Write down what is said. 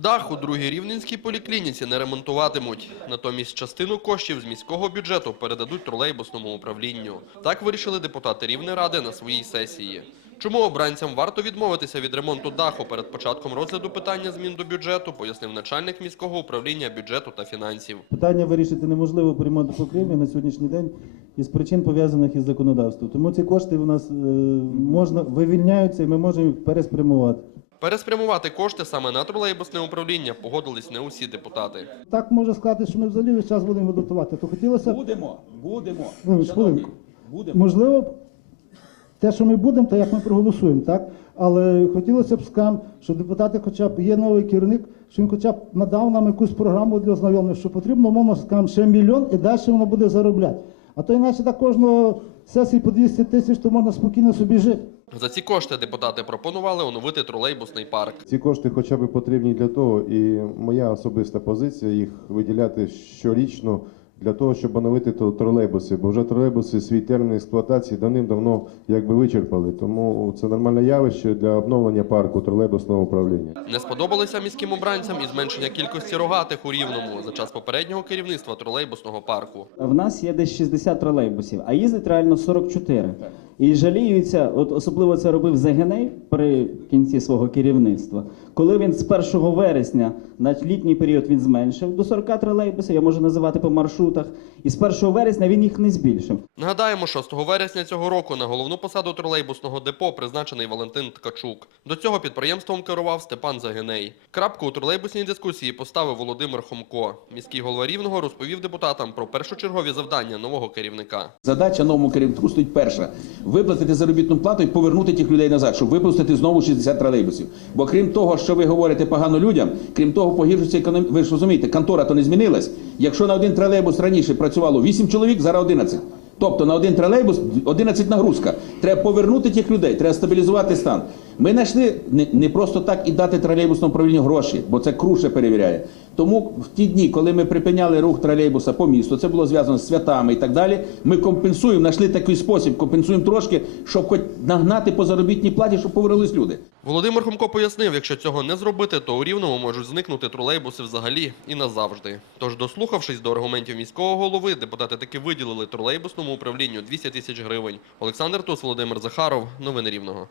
Дах у другій рівненській поліклініці не ремонтуватимуть. Натомість частину коштів з міського бюджету передадуть тролейбусному управлінню. Так вирішили депутати Рівнеради на своїй сесії. Чому обранцям варто відмовитися від ремонту даху перед початком розгляду питання змін до бюджету, пояснив начальник міського управління бюджету та фінансів. Питання вирішити неможливо по ремонту покрівлі на сьогоднішній день із причин пов'язаних із законодавством. Тому ці кошти у нас е, можна вивільняються і ми можемо їх переспрямувати. Переспрямувати кошти саме на тролейбусне управління погодились не усі депутати. Так може сказати, що ми взагалі весь час будемо дотувати. То хотілося б, Будемо, будемо. Ну, Шановні, будемо. можливо, те, що ми будемо, то як ми проголосуємо, так? Але хотілося б скам, щоб депутати, хоча б є новий керівник, що він хоча б надав нам якусь програму для ознайомлення, що потрібно, мовно скам, ще мільйон і далі воно буде заробляти. А то іначе так кожного сесії по 200 тисяч, то можна спокійно собі жити. За ці кошти депутати пропонували оновити тролейбусний парк. Ці кошти хоча б потрібні для того, і моя особиста позиція їх виділяти щорічно для того, щоб оновити тролейбуси, бо вже тролейбуси свій термін експлуатації давним-давно якби вичерпали. Тому це нормальне явище для обновлення парку тролейбусного управління. Не сподобалися міським обранцям і зменшення кількості рогатих у Рівному за час попереднього керівництва тролейбусного парку. В нас є десь 60 тролейбусів, а їздить реально 44. І жаліються, от особливо це робив Загеней при кінці свого керівництва. Коли він з 1 вересня на літній період він зменшив до 40 тролейбусів, я можу називати по маршрутах, і з 1 вересня він їх не збільшив. Нагадаємо, 6 вересня цього року на головну посаду тролейбусного депо призначений Валентин Ткачук. До цього підприємством керував Степан Загеней. Крапку у тролейбусній дискусії поставив Володимир Хомко. Міський голова Рівного розповів депутатам про першочергові завдання нового керівника. Задача новому керівнику стоїть перша виплатити заробітну плату і повернути тих людей назад, щоб випустити знову 60 тролейбусів. Бо крім того, що ви говорите погано людям, крім того, погіршується економі... Ви ж розумієте, контора то не змінилась. Якщо на один тролейбус раніше працювало 8 чоловік, зараз 11. Тобто на один тролейбус 11 нагрузка. Треба повернути тих людей, треба стабілізувати стан. Ми знайшли не, не просто так і дати тролейбусному управлінню гроші, бо це круше перевіряє. Тому в ті дні, коли ми припиняли рух тролейбуса по місту, це було зв'язано з святами і так далі. Ми компенсуємо, знайшли такий спосіб, компенсуємо трошки, щоб хоч нагнати по заробітній платі, щоб повернулись люди. Володимир Хомко пояснив, якщо цього не зробити, то у Рівному можуть зникнути тролейбуси взагалі і назавжди. Тож, дослухавшись до аргументів міського голови, депутати таки виділили тролейбусному управлінню 200 тисяч гривень. Олександр Тус, Володимир Захаров. Новини Рівного.